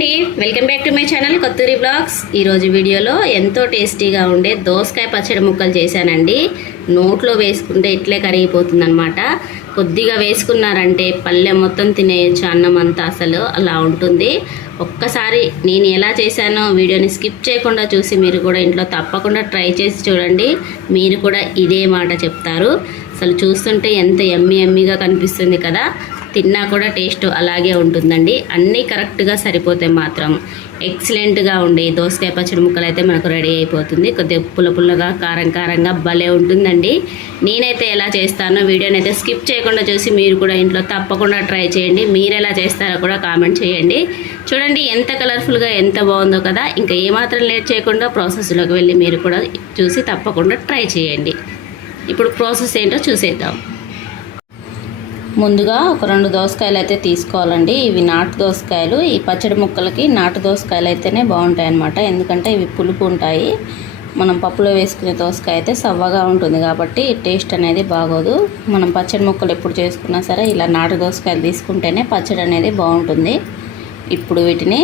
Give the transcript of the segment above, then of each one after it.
అండి. Welcome back to my channel Kotturi vlogs ఈరోజు వీడియోలో ఎంతో టేస్టీగా ఉండే దోసకాయ పచ్చడి ముక్కలు చేశానండి. నోట్లో వేసుకుంటే ఇట్లే కరిగిపోతుంది అనమాట కొద్దిగా వేసుకున్నారంటే పల్లె మొత్తం తినేయచ్చు అన్నం అంతా అసలు. అలా ఉంటుంది. ఒక్కసారి నేను ఎలా చేశానో వీడియోని స్కిప్ చేయకుండా చూసి మీరు కూడా ఇంట్లో తప్పకుండా ట్రై చేసి చూడండి. మీరు కూడా ఇదే మాట చెప్తారు. అసలు చూస్తుంటే ఎంత ఎమ్మి ఎమ్మిగా కనిపిస్తుంది కదా. తిన్నా కూడా టేస్ట్ అలాగే ఉంటుందండి. అన్నీ కరెక్ట్గా సరిపోతే మాత్రం. ఎక్సలెంట్గా ఉండే దోసకాయ పచ్చడి ముక్కలు అయితే మనకు రెడీ అయిపోతుంది. కొద్దిగా పుల్ల పుల్లగా కారం కారంగా భలే ఉంటుందండి. నేనైతే ఎలా చేస్తానో వీడియోని అయితే స్కిప్ చేయకుండా చూసి మీరు కూడా ఇంట్లో తప్పకుండా ట్రై చేయండి. మీరు ఎలా చేస్తారో కూడా కామెంట్ చేయండి. చూడండి ఎంత కలర్ఫుల్గా ఎంత బాగుందో కదా. ఇంకా ఏమాత్రం లేట్ చేయకుండా ప్రాసెస్లోకి వెళ్ళి మీరు కూడా చూసి తప్పకుండా ట్రై చేయండి. ఇప్పుడు ప్రాసెస్ ఏంటో చూసేద్దాం. ముందుగా ఒక రెండు దోసకాయలు అయితే తీసుకోవాలండి. ఇవి నాటు దోసకాయలు. ఈ పచ్చడి ముక్కలకి నాటు దోసకాయలు అయితేనే బాగుంటాయి అన్నమాట ఎందుకంటే ఇవి పులుపు ఉంటాయి. మనం పప్పులో వేసుకునే దోసకాయ అయితే సవ్వగా ఉంటుంది కాబట్టి టేస్ట్ అనేది బాగోదు. మనం పచ్చడి ముక్కలు ఎప్పుడు చేసుకున్నా సరే ఇలా నాటు దోసకాయలు తీసుకుంటేనే పచ్చడి అనేది బాగుంటుంది. ఇప్పుడు వీటిని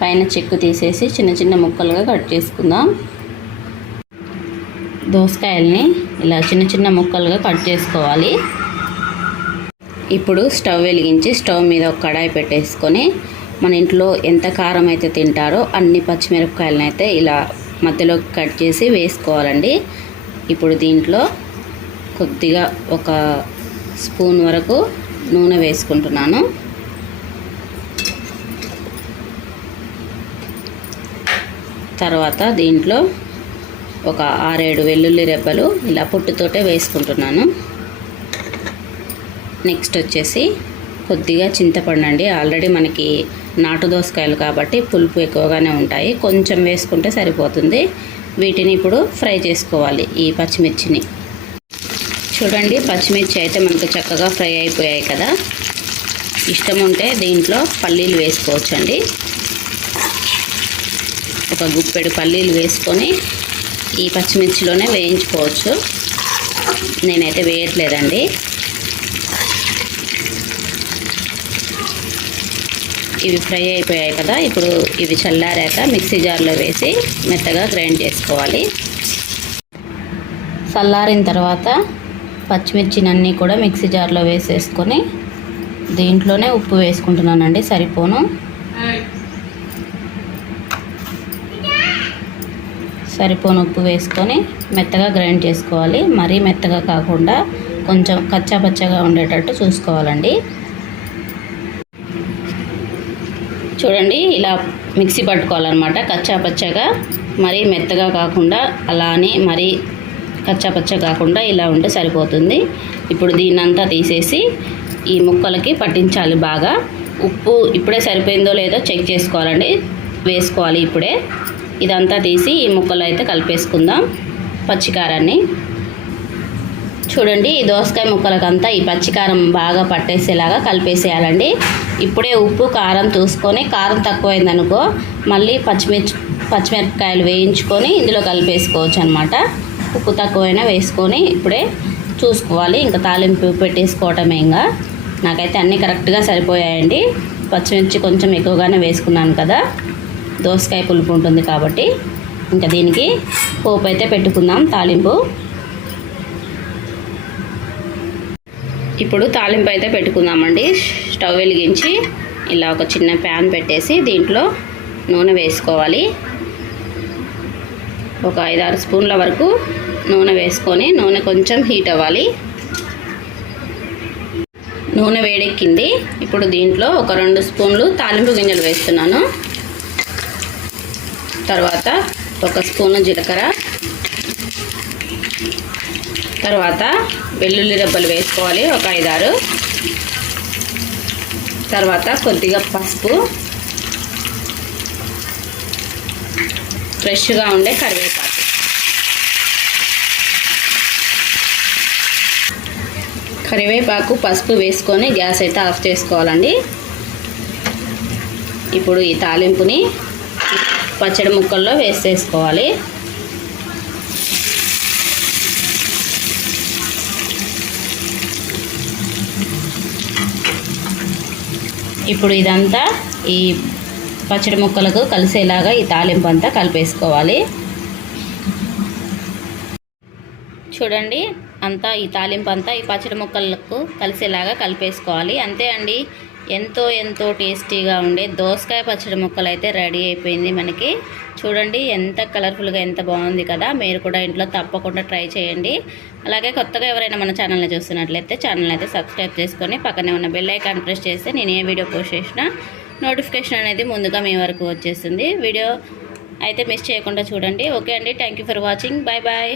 పైన చెక్కు తీసేసి చిన్న చిన్న ముక్కలుగా కట్ చేసుకుందాం. దోసకాయల్ని ఇలా చిన్న చిన్న ముక్కలుగా కట్ చేసుకోవాలి. ఇప్పుడు స్టవ్ వెలిగించి స్టవ్ మీద ఒక కడాయి పెట్టేసుకొని మన ఇంట్లో ఎంత కారం అయితే తింటారో అన్ని పచ్చిమిరపకాయలను అయితే ఇలా మధ్యలో కట్ చేసి వేసుకోవాలండి. ఇప్పుడు దీంట్లో కొద్దిగా ఒక స్పూన్ వరకు నూనె వేసుకుంటున్నాను. తర్వాత దీంట్లో ఒక ఆరేడు వెల్లుల్లి రెబ్బలు ఇలా పుట్టుతోటే వేసుకుంటున్నాను. నెక్స్ట్ వచ్చేసి కొద్దిగా చింతపండు అండి ఆల్రెడీ మనకి నాటు దోసకాయలు కాబట్టి పులుపు ఎక్కువగానే ఉంటాయి. కొంచెం వేసుకుంటే సరిపోతుంది. వీటిని ఇప్పుడు ఫ్రై చేసుకోవాలి ఈ పచ్చిమిర్చిని. చూడండి పచ్చిమిర్చి అయితే మనకు చక్కగా ఫ్రై అయిపోయాయి కదా. ఇష్టం ఉంటే దీంట్లో పల్లీలు వేసుకోవచ్చండి. ఒక గుప్పెడు పల్లీలు వేసుకొని ఈ పచ్చిమిర్చిలోనే వేయించుకోవచ్చు. నేనైతే వేయట్లేదండి. ఇవి ఫ్రై అయిపోయాయి కదా. ఇప్పుడు ఇవి చల్లారాక మిక్సీ జార్లో వేసి మెత్తగా గ్రైండ్ చేసుకోవాలి. చల్లారిన తర్వాత పచ్చిమిర్చినన్నీ కూడా మిక్సీ జార్లో వేసేసుకొని దీంట్లోనే ఉప్పు వేసుకుంటున్నానండి. సరిపోను. సరిపోను ఉప్పు వేసుకొని మెత్తగా గ్రైండ్ చేసుకోవాలి. మరీ మెత్తగా కాకుండా కొంచెం కచ్చా పచ్చగా ఉండేటట్టు చూసుకోవాలండి. చూడండి ఇలా మిక్సీ పట్టుకోవాలన్నమాట. కచ్చా పచ్చగా మరీ మెత్తగా కాకుండా అలానే మరీ కచ్చా పచ్చ కాకుండా ఇలా ఉంటే సరిపోతుంది. ఇప్పుడు దీన్నంతా తీసేసి ఈ ముక్కలకి పట్టించాలి బాగా. ఉప్పు ఇప్పుడే సరిపోయిందో లేదో చెక్ చేసుకోవాలండి. వేసుకోవాలి ఇప్పుడే. ఇదంతా తీసి ఈ ముక్కలు అయితే కలిపేసుకుందాం పచ్చికారాన్ని. చూడండి ఈ దోసకాయ ముక్కలకంతా ఈ పచ్చికారం బాగా పట్టేసేలాగా కలిపేసేయాలండి. ఇప్పుడే ఉప్పు కారం చూసుకొని కారం తక్కువైందనుకో మళ్ళీ పచ్చిమిర్చి పచ్చిమిరపకాయలు వేయించుకొని ఇందులో కలిపేసుకోవచ్చు అనమాట ఉప్పు తక్కువైనా వేసుకొని ఇప్పుడే చూసుకోవాలి. ఇంకా తాలింపు పెట్టేసుకోవటమే ఇంకా నాకైతే అన్నీ కరెక్ట్గా సరిపోయాయండి. పచ్చిమిర్చి కొంచెం ఎక్కువగానే వేసుకున్నాను కదా. దోసకాయ పులుపు ఉంటుంది కాబట్టి. ఇంకా దీనికి పోపు అయితే పెట్టుకుందాం. తాలింపు ఇప్పుడు తాలింపు అయితే పెట్టుకుందామండి. స్టవ్ వెలిగించి ఇలా ఒక చిన్న ప్యాన్ పెట్టేసి దీంట్లో నూనె వేసుకోవాలి. ఒక ఐదారు స్పూన్ల వరకు నూనె వేసుకొని నూనె కొంచెం హీట్ అవ్వాలి. నూనె వేడెక్కింది. ఇప్పుడు దీంట్లో ఒక రెండు స్పూన్లు తాలింపు గింజలు వేస్తున్నాను. తర్వాత ఒక స్పూను జీలకర్ర. తర్వాత వెల్లుల్లి రెబ్బలు వేసుకోవాలి ఒక ఐదారు. తర్వాత కొద్దిగా పసుపు. ఫ్రెష్గా ఉండే కరివేపాకు. కరివేపాకు పసుపు వేసుకొని గ్యాస్ అయితే ఆఫ్ చేసుకోవాలండి. ఇప్పుడు ఈ తాలింపుని పచ్చడి ముక్కల్లో వేసేసుకోవాలి. ఇప్పుడు ఇదంతా ఈ పచ్చడి ముక్కలకు కలిసేలాగా ఈ తాలింపు అంతా కలిపేసుకోవాలి. చూడండి అంతా ఈ తాలింపు అంతా ఈ పచ్చడి ముక్కలకు కలిసేలాగా కలిపేసుకోవాలి. అంతే అండి. ఎంతో ఎంతో టేస్టీగా ఉండే దోసకాయ పచ్చడి ముక్కలు అయితే రెడీ అయిపోయింది మనకి. చూడండి ఎంత కలర్ఫుల్గా ఎంత బాగుంది కదా. మీరు కూడా ఇంట్లో తప్పకుండా ట్రై చేయండి. అలాగే కొత్తగా ఎవరైనా మన ఛానల్ని చూస్తున్నట్లయితే ఛానల్ అయితే సబ్స్క్రైబ్ చేసుకొని పక్కనే ఉన్న బెల్ ఐకాన్ ప్రెస్ చేస్తే నేను ఏ వీడియో పోస్ట్ చేసినా నోటిఫికేషన్ అనేది ముందుగా మీ వరకు వచ్చేస్తుంది. వీడియో అయితే మిస్ చేయకుండా చూడండి. ఓకే అండి. Thank you for watching bye bye